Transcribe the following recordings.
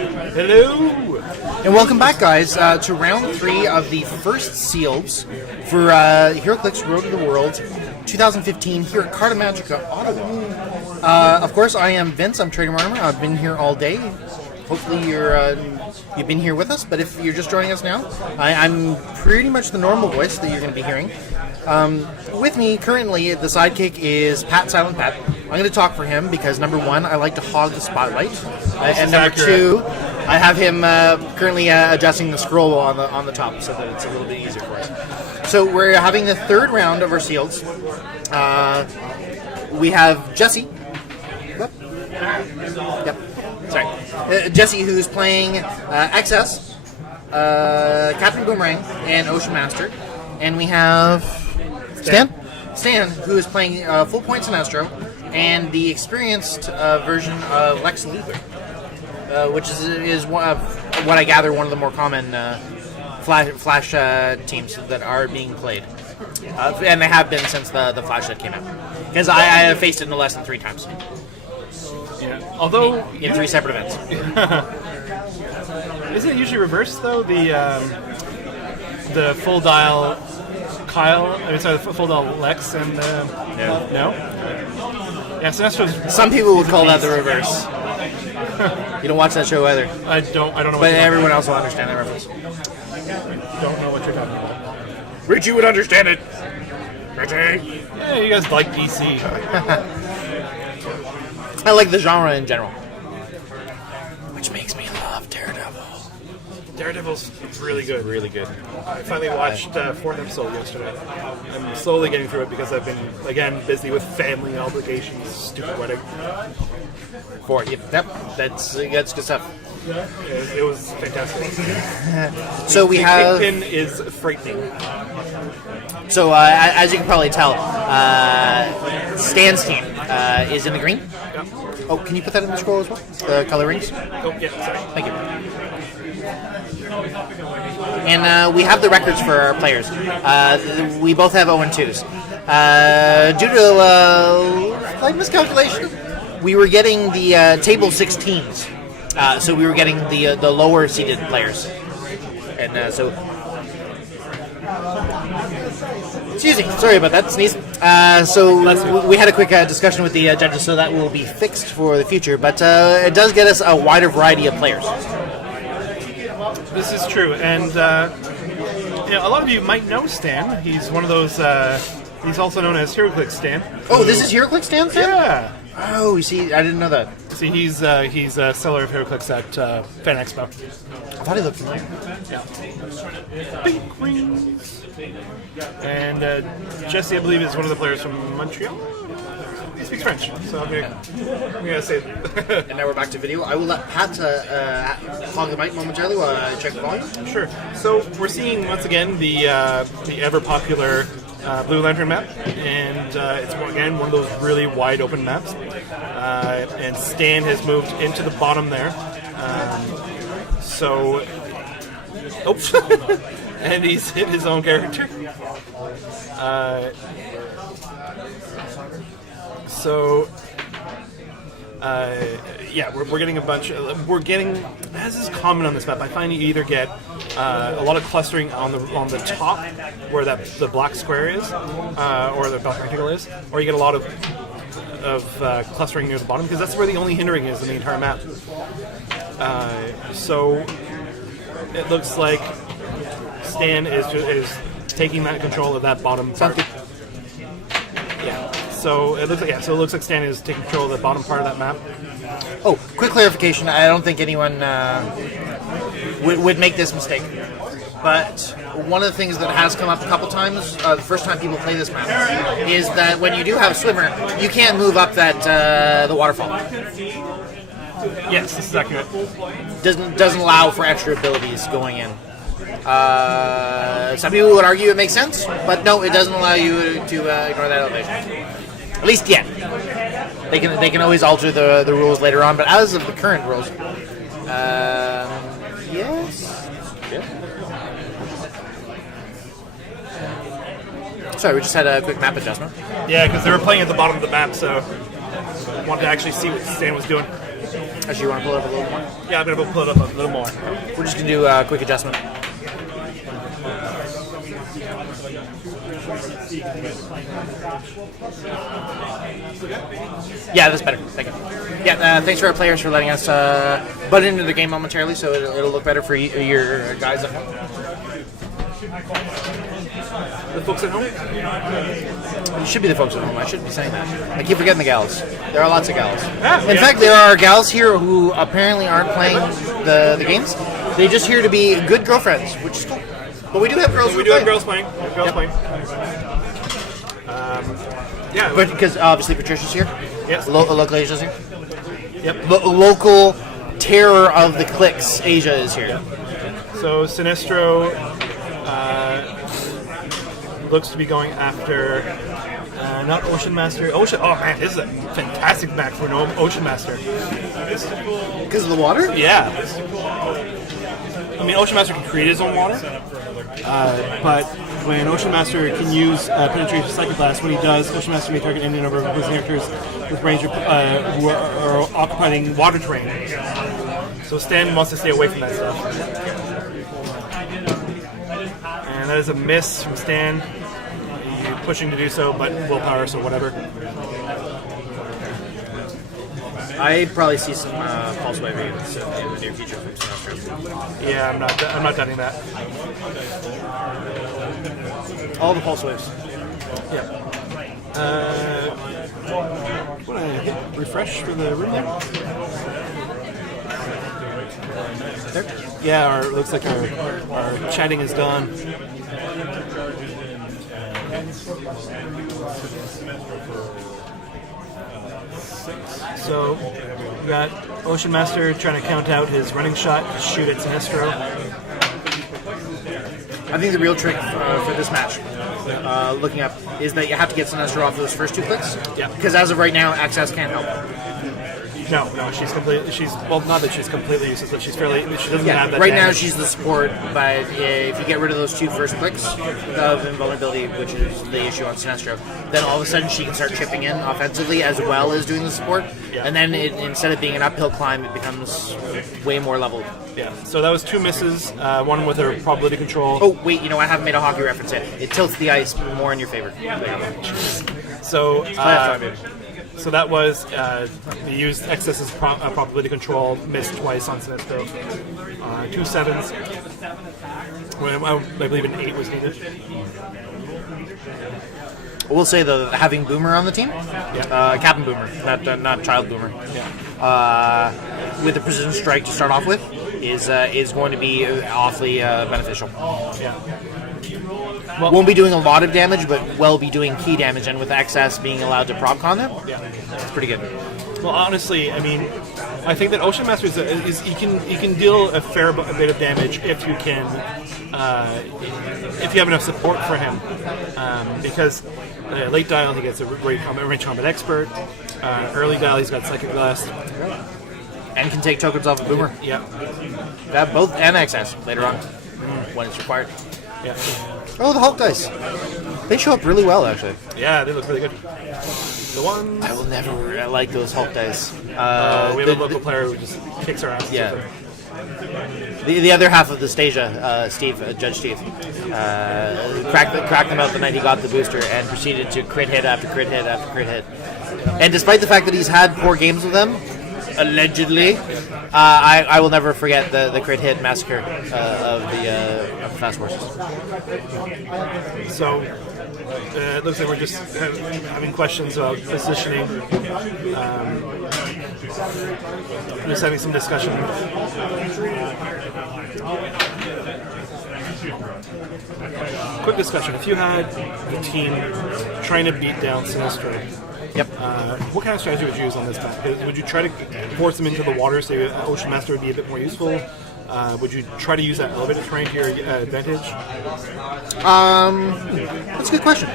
Hello! And welcome back, guys, to round 3 of the first seals for Heroclix Road to the World 2015 here at Carta Magica, Ottawa. Of course, I am Vince. I'm Trader Marmer. I've been here all day. Hopefully you've been here with us, but if you're just joining us now, I'm pretty much the normal voice that you're going to be hearing. With me currently, the sidekick is Pat Silent Pat. I'm going to talk for him because, number one, I like to hog the spotlight. And number two, I have him currently adjusting the scroll on the top so that it's a little bit easier for us. So we're having the third round of our seals. We have Jesse. Yep. Sorry. Jesse, who's playing XS, Captain Boomerang, and Ocean Master. And we have Stan, who is playing Full Point Sinestro, and the experienced version of Lex Luthor, which is one of, what I gather, one of the more common Flash teams that are being played. And they have been since the Flash set came out. Because I have faced it no less than 3 times. Yeah. Although in 3 separate events. Isn't it usually reversed though? The full dial Kyle, the full dial Lex and no? Yeah, Sinestro's. Some people would call that the reverse. You don't watch that show either. I don't know. But everyone else will understand that reference. Don't know what you're talking about. Richie would understand it. Richie. Yeah, you guys like DC. I like the genre in general. Which makes me love Daredevil. Daredevil's really good. Really good. I finally watched 4th episode yesterday. I'm slowly getting through it because I've been, again, busy with family obligations, stupid wedding. Yep, that's good stuff. It was fantastic. So we have... Kingpin is frightening. So, as you can probably tell, Stan's team is in the green. Yep. Oh, can you put that in the scroll as well? The color rings? Oh, yeah, sorry. Thank you. And we have the records for our players. We both have 0-2s. Due to slight miscalculation, we were getting the table 16s. So we were getting the lower seeded players. And so... Excuse me, sorry about that, sneeze. So we had a quick discussion with the judges, so that will be fixed for the future. But it does get us a wider variety of players. This is true, and a lot of you might know Stan. He's one of those. He's also known as Heroclix Stan. Oh, this is Heroclix Stan? Yeah. Oh, you see, I didn't know that. See, he's a seller of Heroclix at Fan Expo. I thought he looked familiar. Yeah. Pink wings. And Jesse, I believe, is one of the players from Montreal. He speaks French, so I'm gonna say it. And now we're back to video. I will let Pat hog the mic momentarily while I check the volume. Sure. So we're seeing once again the ever popular Blue Lantern map, and it's again one of those really wide open maps. And Stan has moved into the bottom there. Oops. And he's hit his own character. We're getting a bunch. We're getting, as is common on this map. I find you either get a lot of clustering on the top, where the black square is, or the black rectangle is, or you get a lot of clustering near the bottom, because that's where the only hindering is in the entire map. So it looks like Stan is taking that control of that bottom part. Yeah. So it looks like Stan is taking control of the bottom part of that map. Oh, quick clarification. I don't think anyone would make this mistake. But one of the things that has come up a couple times, the first time people play this map, is that when you do have a swimmer, you can't move up the waterfall. Yes, this is accurate. Doesn't allow for extra abilities going in. Some people would argue it makes sense, but no, it doesn't allow you to ignore that elevation. At least yet. They can always alter the rules later on, but as of the current rules, yes. Yeah. Sorry, we just had a quick map adjustment. Yeah, because they were playing at the bottom of the map, so I wanted to actually see what Stan was doing. Actually, you want to pull it up a little more? Yeah, I'm going to pull it up a little more. We're just going to do a quick adjustment. Yeah, that's better. Thank you. Yeah, thanks for our players for letting us butt into the game momentarily, so it'll look better for your guys at home. The folks at home? It should be the folks at home. I shouldn't be saying that. I keep forgetting the gals. There are lots of gals. In Yeah. fact, there are gals here who apparently aren't playing the games. They're just here to be good girlfriends, which is cool. But we do have girls. We do have girls playing. Playing. Yeah. But because obviously Patricia's here. Yes. Local Asia's here. Yep. Local terror of the cliques, Asia is here. Yep. So Sinestro looks to be going after not Ocean Master. Oh man, this is a fantastic match for an Ocean Master. Because of the water? Yeah. I mean, Ocean Master can create his own water, but when Ocean Master can use Penetration Psychic Blast, when he does, Ocean Master may target any number of his characters with range who are occupying water terrain. So Stan wants to stay away from that stuff. And that is a miss from Stan. He's pushing to do so, but willpower, so whatever. I probably see some pulse wave in the near future from Sinestro. Yeah, I'm not doubting that. All the pulse waves. Yeah. Want to hit refresh for the room there? Yeah, it looks like our chatting is gone. So, we got Ocean Master trying to count out his running shot to shoot at Sinestro. I think the real trick for this match, looking up, is that you have to get Sinestro off those first two clicks. Yeah. Because as of right now, Access can't help. No, she's completely. Well, not that she's completely useless, but she doesn't have that. Right now damage. she's the support, but if you get rid of those two first clicks of invulnerability, which is the issue on Sinestro, then all of a sudden she can start chipping in offensively as well as doing the support, Yeah. and then instead of being an uphill climb, it becomes way more leveled. Yeah. So that was two misses. One with her probability control. Oh wait, I haven't made a hockey reference yet. It tilts the ice more in your favor. So. Playoff time, baby. So that was he used excesses probability control, missed twice on Sinestro. 2 7s. I believe an 8 was needed. We'll say though that having Boomer on the team, Captain Boomer, not Child Boomer, with the precision strike to start off with, is going to be awfully beneficial. Yeah. Won't be doing a lot of damage, but will be doing key damage, and with Access being allowed to prop con them, it's pretty good. Well, honestly, I mean, I think that Ocean Master is he can deal a fair bit of damage if you can if you have enough support for him, because late dial he gets a range combat expert, early dial he's got Psychic Blast, And can take tokens off of Boomer. Yeah. That both and Access later on when it's required. Yeah. Oh, the Hulk dice. They show up really well, actually. Yeah, they look really good. The ones. I will never like those Hulk dice. We have a local player who just kicks our ass. Yeah. The other half of the Stasia, Judge Steve, cracked them out the night he got the booster and proceeded to crit hit after crit hit after crit hit. And despite the fact that he's had poor games with them, allegedly, I will never forget the crit hit massacre of the Fast Forces. So it looks like we're just having questions about positioning. Just having some discussion. Quick discussion. If you had the team trying to beat down Sinestro, Yep. what kind of strategy would you use on this map? Would you try to force them into the water so Ocean Master would be a bit more useful? Would you try to use that elevated terrain to your advantage? That's a good question.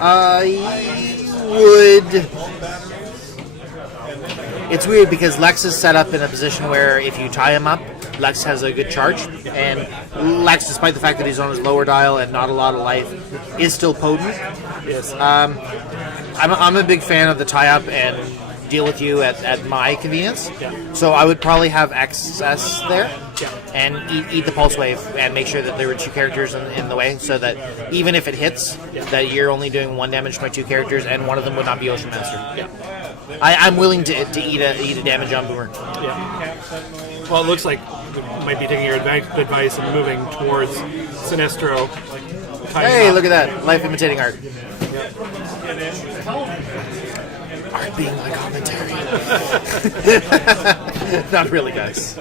I would. It's weird because Lex is set up in a position where if you tie him up, Lex has a good charge, and Lex, despite the fact that he's on his lower dial and not a lot of life, is still potent. Yes. I'm a big fan of the tie-up and deal with you at my convenience. Yeah. So I would probably have excess there. Yeah. And eat the pulse wave and make sure that there were 2 characters in the way, so that even if it hits, that you're only doing 1 damage to my 2 characters, and one of them would not be Ocean Master. Yeah. I'm willing to eat a damage on Boomer. Yeah. Well, it looks like we might be taking your advice and moving towards Sinestro. Hey, look at that. Life imitating art. Art being my commentary. Not really, guys.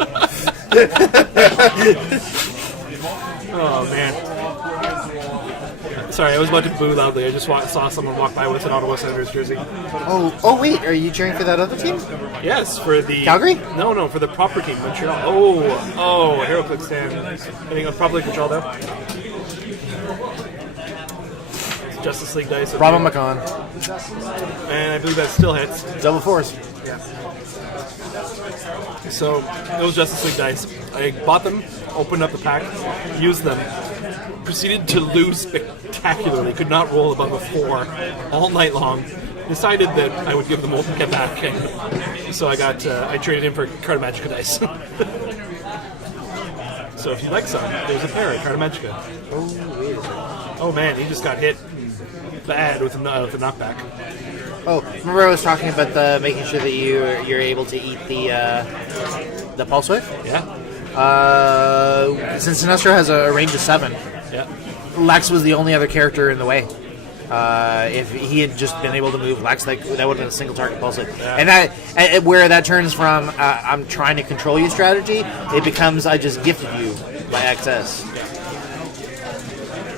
Oh, man. Sorry, I was about to boo loudly. I just saw someone walk by with an Ottawa Senators jersey. Oh, wait. Are you cheering for that other team? Yes, for the... Calgary? No, for the proper team, Montreal. Oh, Heroclix stand. I think it's probably controlled out. Justice League dice. Bravo McCon. And I believe that still hits. Double force. Yeah. So, those Justice League dice. I bought them, opened up the pack, used them, proceeded to lose spectacularly, could not roll above a 4 all night long. Decided that I would give them all get back, and so I traded in for Cartamagica dice. So if you'd like some, there's a pair of Cartamagica. Oh man, he just got hit bad with a knockback. Oh, remember I was talking about making sure that you're able to eat the pulse wave? Yeah. Since Sinestro has a range of 7, Yeah. Lex was the only other character in the way. If he had just been able to move Lex, that would have been a single target pulse wave. Yeah. And that where that turns from I'm trying to control you strategy, it becomes I just gifted you my XS.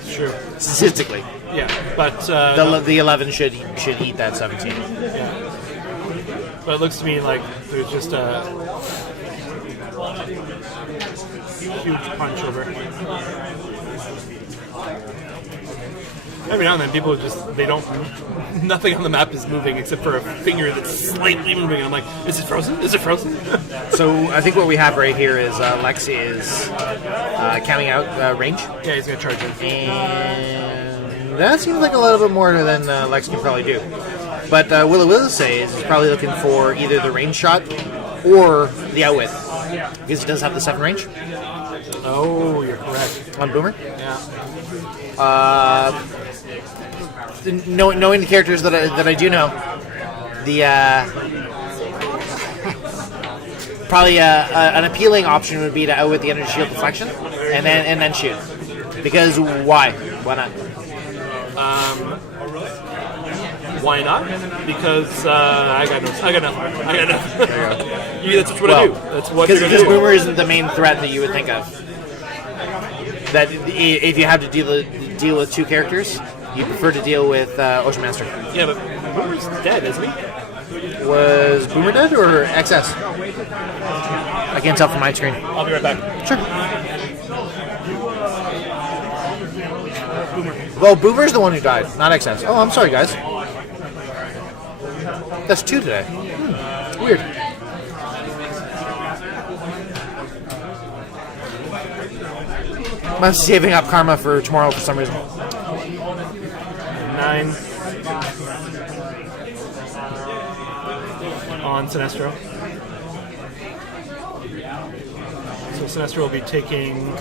Sure. Statistically. Yeah, but The 11 should eat that 17. yeah. But it looks to me like there's just a huge punch over. Every now and then, people nothing on the map is moving except for a finger that's slightly moving. And I'm like, is it frozen? Is it frozen? So I think what we have right here is Lex is counting out range. Yeah, he's gonna charge it. And that seems like a little bit more than Lex can probably do. But what I will say is he's probably looking for either the range shot or the outwit. Because he does have the 7 range. Oh, you're correct. On Boomer. Yeah. Knowing the characters that I do know, the probably an appealing option would be to outwit the energy shield deflection and then shoot. Because why? Why not? Why not? Because I got nothing. That's what I do. That's what you're gonna Because do. Boomer isn't the main threat that you would think of. That if you have to deal with 2 characters, you prefer to deal with Ocean Master. Yeah, but Boomer's dead, isn't he? Was Boomer dead or XS? I can't tell from my screen. I'll be right back. Sure. Well, Boomer's the one who died, not XS. Oh, I'm sorry, guys. That's 2 today. Weird. I'm saving up karma for tomorrow for some reason. 9 on Sinestro. So Sinestro will be taking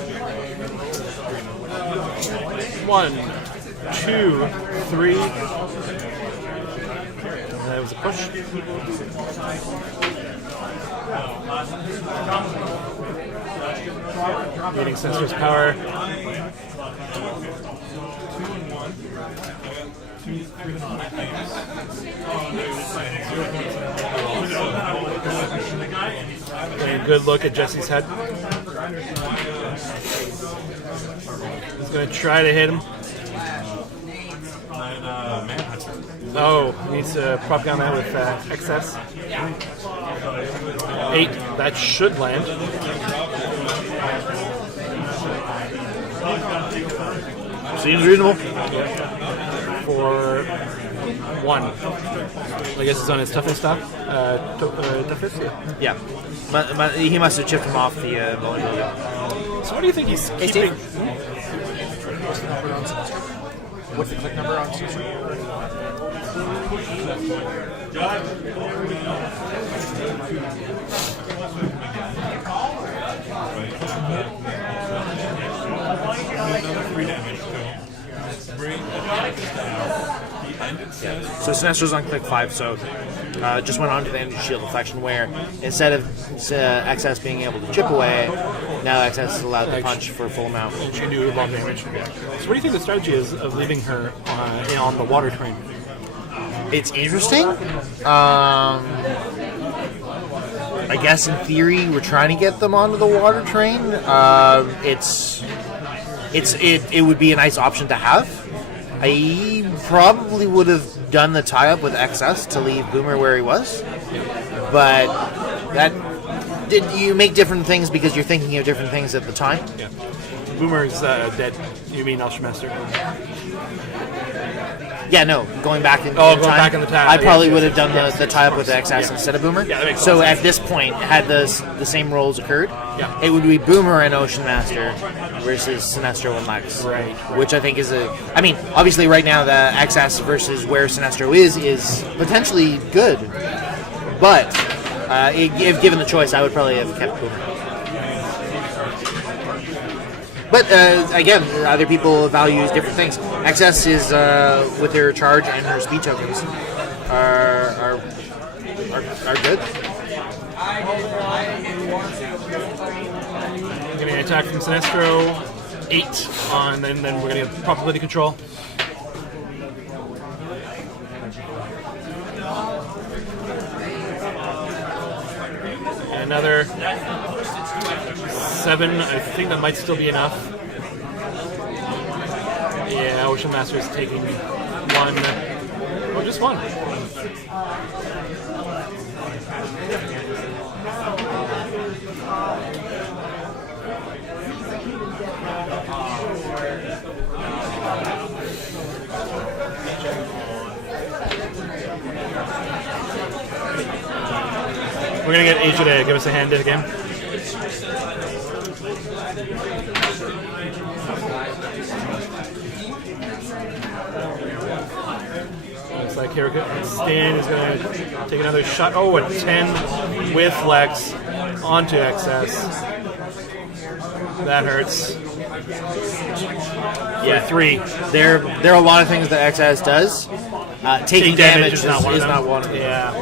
1, 2, 3. That was a push. Getting Sinestro's power. Getting a good look at Jesse's head. He's going to try to hit him. Oh, he needs to prop down that with excess. 8, that should land. Seems reasonable. Yeah. For 1. I guess it's on his toughness stock. Toughness? Yeah. Yeah. He must have chipped him off the vulnerability. So what do you think he's keeping? What's the click number on So Sinestro's on click 5, so just went on to the energy shield deflection where instead of XS being able to chip away, now XS is allowed to punch for full amount. And she can do a lot of damage. So what do you think the strategy is of leaving her on the water train? It's interesting. I guess in theory we're trying to get them onto the water train. It would be a nice option to have. I probably would have done the tie-up with XS to leave Boomer where he was, but you make different things because you're thinking of different things at the time. Yeah. Boomer's dead. You mean Ultramaster? Yeah, no. Going back in back in the time. I probably would have done the tie-up with the XS instead of Boomer. Yeah, that makes so sense. at this point, had the same roles occurred, it would be Boomer and Ocean Master versus Sinestro and Lex. Right. Which I think is I mean, obviously right now the XS versus where Sinestro is potentially good. But if given the choice, I would probably have kept Boomer. But again, other people value different things. XS is with her charge and her speed tokens are good. Getting an attack from Sinestro, 8 on, then we're gonna get probability control. Another 7. I think that might still be enough. Yeah, Ocean Master is taking 1. Oh, just 1. We're gonna get Asia to give us a hand in again. Looks like Heroclix Stan is going to take another shot. Oh, a 10 with Lex onto XS. That hurts. Yeah, 3. There are a lot of things that XS does. Taking damage is not one of them. Yeah.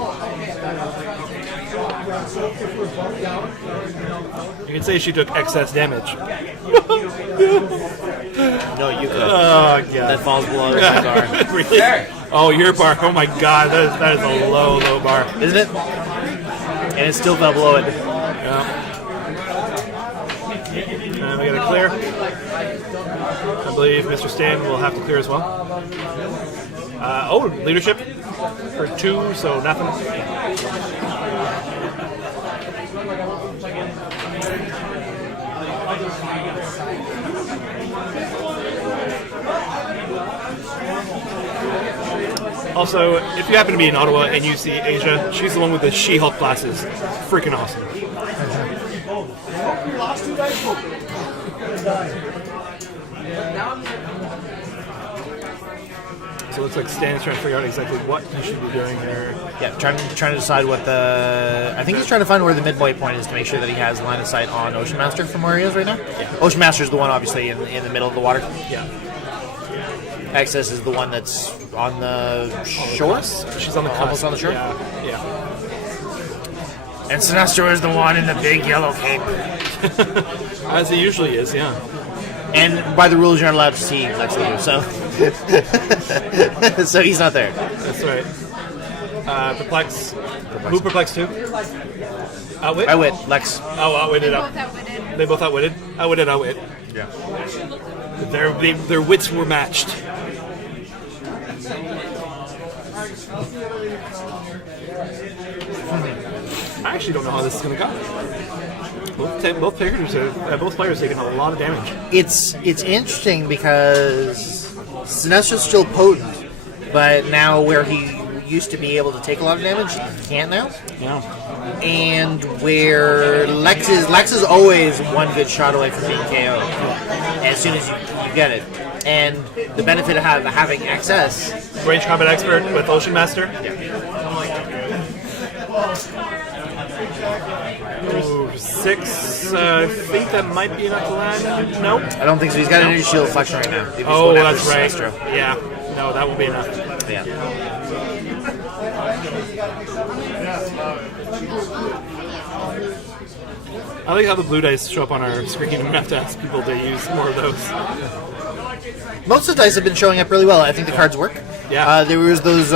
You can say she took excess damage. No, you could. Oh, God. That falls below the bar. Really? Oh, your bar. Oh, my God. That is a low, low bar. Isn't it? And it still fell below it. Yeah. And we got to clear. I believe Mr. Stan will have to clear as well. Leadership for 2, so nothing. Also, if you happen to be in Ottawa and you see Asia, she's the one with the She-Hulk glasses. Freaking awesome. So it looks like Stan's trying to figure out exactly what he should be doing here. Yeah, trying to decide what I think he's trying to find where the midway point is to make sure that he has line of sight on Ocean Master from where he is right now. Yeah. Ocean Master is the one obviously in the middle of the water. Yeah. Access is the one that's on the shores. She's on the almost on the shore. Yeah. And Sinestro is the one in the big yellow cape. As he usually is, yeah. And by the rules, you're not allowed to see Lex Luthor, so so he's not there. That's right. Perplex. Who perplexed who? Outwit? Outwit, Lex. Oh, outwitted. They both outwitted. Outwitted, outwit. Yeah. Their wits were matched. I actually don't know how this is going to go. Both players are taking a lot of damage. It's interesting because Sinestro's still potent, but now where he used to be able to take a lot of damage, he can't now. Yeah. And where Lex is always one good shot away from being KO'd as soon as you get it. And the benefit of having access, Range combat expert with Ocean Master. yeah. Ooh, 6. I think that might be enough to land. No. I don't think so. He's got an energy shield flexion right now. If he's Oh, going after that's right. Sinestro. Yeah. No, that will be enough. Yeah. I like how the blue dice show up on our screen, and we have to ask people to use more of those. Most of the dice have been showing up really well. I think the cards work. Yeah. There was those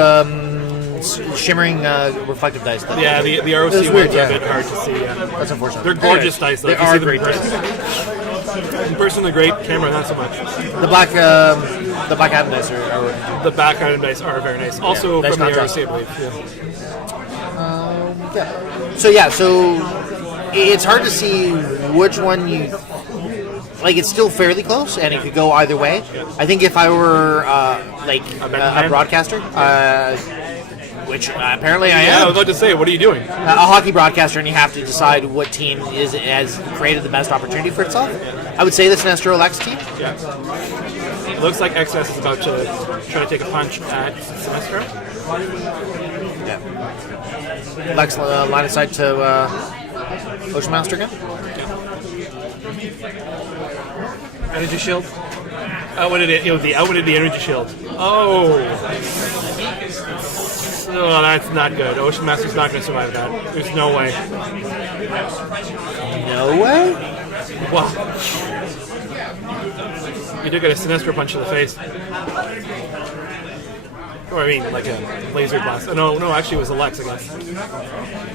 shimmering reflective dice. Yeah, the ROC It was weird, ones are a bit hard to see. Yeah. That's unfortunate. They're gorgeous Anyways, dice, though. They If you are see them great in dice. person. In person, they're great. Camera, not so much. The black Adam dice are working. The back item dice are very nice. Also nice from the contrast. ROC, I believe. Yeah. So it's hard to see which one you like. It's still fairly close, and it could go either way. I think if I were a broadcaster, which apparently I Yeah, I am, was about to say, what are you doing? a hockey broadcaster, and you have to decide what team has created the best opportunity for itself. I would say the Sinestro Lex team. Yeah. It looks like XS is about to try to take a punch at Sinestro. Yeah. Lex line of sight to Ocean Master again. Energy shield. Outwitted it. Outwitted the energy shield. Oh, that's not good. Ocean Master's not going to survive that. There's no way. No way. Wow. You did get a Sinestro punch in the face. Or I mean, like a laser blast. No, actually it was a Lex, I guess.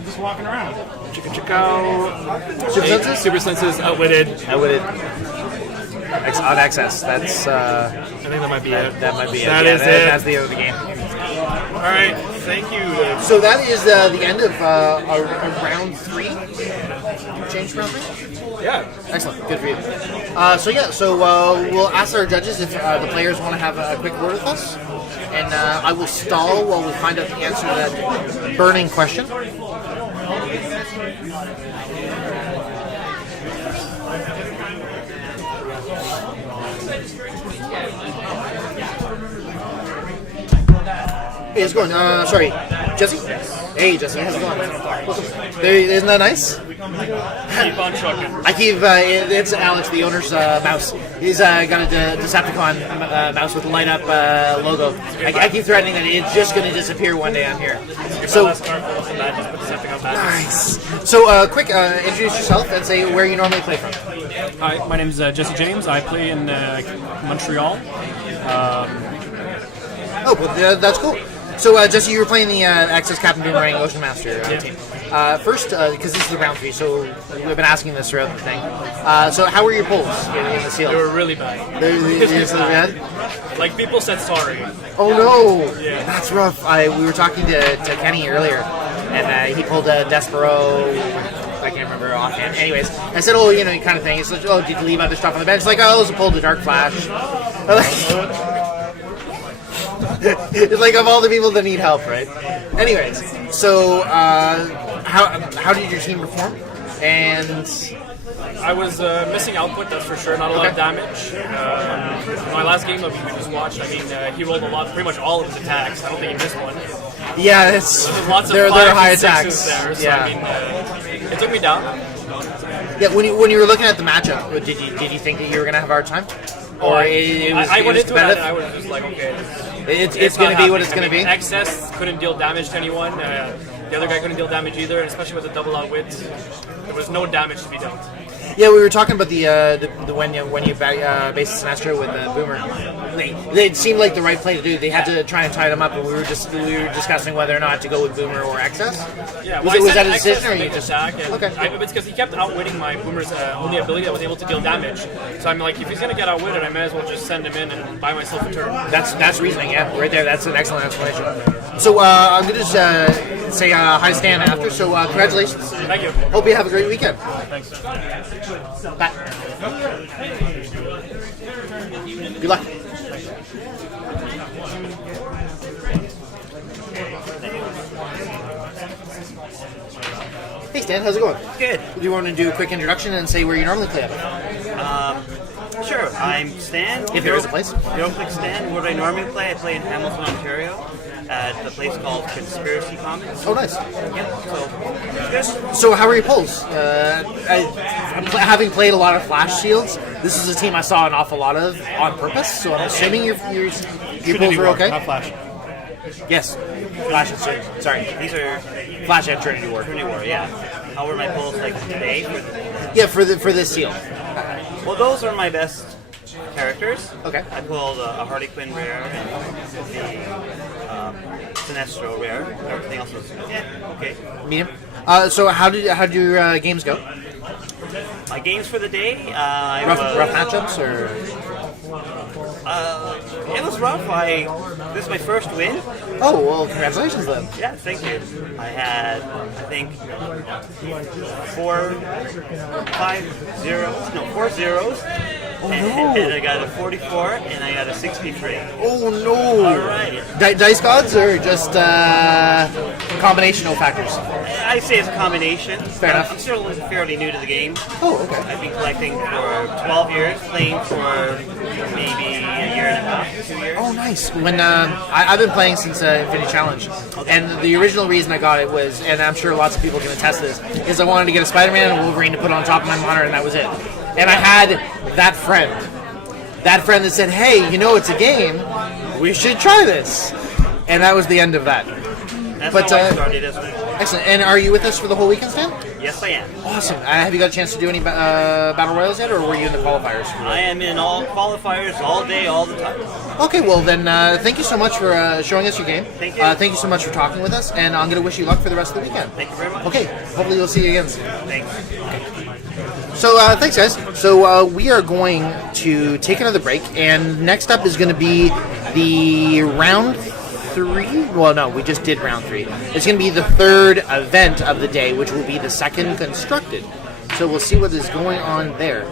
Just walking around. Chicka chicka. Super senses? Super senses, outwitted. On access. That's I think that might be it. that might be it. That Yeah, is it. That's the end of the game. All right, thank you. So that is the end of round 3. Change round 3. Yeah. Excellent. Good for you. So we'll ask our judges if the players want to have a quick word with us. And I will stall while we find out the answer to that burning question. Hey, how's it going? Sorry, Jesse? Hey, Jesse, how's it going? Isn't that nice? Keep on trucking. I keep, it's Alex, the owner's mouse. He's got a Decepticon mouse with a light up logo. I keep threatening that it's just going to disappear one day on here. So, nice. So, quick, introduce yourself and say where you normally play from. Hi, my name is Jesse James. I play in Montreal. Oh, well, that's cool. So, Jesse, you were playing the Access Captain Boomerang Ocean Master team. First, because this is the round 3, so we've been asking this throughout the thing. So, how were your polls in the seal? They were really bad. Bad? Like, people said sorry. Oh no, Yeah. that's rough. We were talking to Kenny earlier, and he pulled a Despero. I can't remember offhand. Anyways, I said, oh, kind of thing. He's like, oh, did you leave other stuff on the bench? It's like, oh, I also pulled the Dark Flash. It's like of all the people that need help, right? Anyways, so how did your team perform? And I was missing output, that's for sure. Not a lot of damage. My last game that we just watched, he rolled pretty much all of his attacks. I don't think he missed one. yeah, it's Lots of they're 5s high and 6s attacks. there. So, Yeah. It took me down. Yeah, when you were looking at the matchup, did you think that you were gonna have a hard time? Or it was, I went into it and competitive? I was just like, okay. It's going to be what it's going to be. Excess couldn't deal damage to anyone. The other guy couldn't deal damage either, and especially with the double outwit, there was no damage to be dealt. Yeah, we were talking about the when you base Sinestro with Boomer. It seemed like the right play to do. They had to try and tie them up, and we were discussing whether or not to go with Boomer or Excess. Yeah, Was that a decision, or you just attack? And okay? It's because he kept outwitting my Boomer's only ability that was able to deal damage. So I'm like, if he's gonna get outwitted, I may as well just send him in and buy myself a turn. That's reasoning. Yeah, right there. That's an excellent explanation. So I'm going to just say hi to Stan after. So congratulations. Thank you. Hope you have a great weekend. Thanks. Bye. Good luck. Hey Stan, how's it going? Good. Do you want to do a quick introduction and say where you normally play at? Sure. I'm Stan. If there is a place. Heroclix Stan. Where do I normally play? I play in Hamilton, Ontario. at the place called Conspiracy Comics. Oh, nice. Yeah, so it's good. So how are your polls? Having played a lot of Flash Shields, this is a team I saw an awful lot of on purpose. So I'm assuming your polls are okay. Not Flash. Yes, Flash and sorry, These are Flash and Trinity War. Trinity War, yeah. How were my polls like today? Yeah, for this seal. Well, those are my best characters. Okay. I pulled a Harley Quinn rare and the Sinestro rare. Everything else was okay. Medium. So how did your games go? My games for the day. Rough matchups or? It was rough. This is my first win. Oh well, congratulations then. Yeah, thank you. I had, I think, 4 zeros. Oh And no! I got a 44 and I got a 63. Oh no! Alright. Dice gods or just combinational factors? I say it's a combination. Fair enough. I'm still fairly new to the game. Oh, okay. I've been collecting for 12 years, playing for maybe a year and a half, 2 years. Oh, nice. When I've been playing since Infinity Challenge, and the original reason I got it was, and I'm sure lots of people can attest to this, is I wanted to get a Spider-Man and Wolverine to put on top of my monitor, and that was it. And I had that friend that said, "Hey, you know it's a game. We should try this." And that was the end of that. That's But, how I started as well. Excellent. And are you with us for the whole weekend, Stan? Yes, I am. Awesome. Have you got a chance to do any battle royals yet, or were you in the qualifiers? I am in all qualifiers all day, all the time. Okay, well then, thank you so much for showing us your game. Thank you. Thank you so much for talking with us, and I'm going to wish you luck for the rest of the weekend. Thank you very much. Okay, hopefully we'll see you again soon. Thanks. So, thanks guys. So, we are going to take another break, and next up is going to be the round 3. Well, no, we just did round 3. It's going to be the third event of the day, which will be the second constructed. So we'll see what is going on there.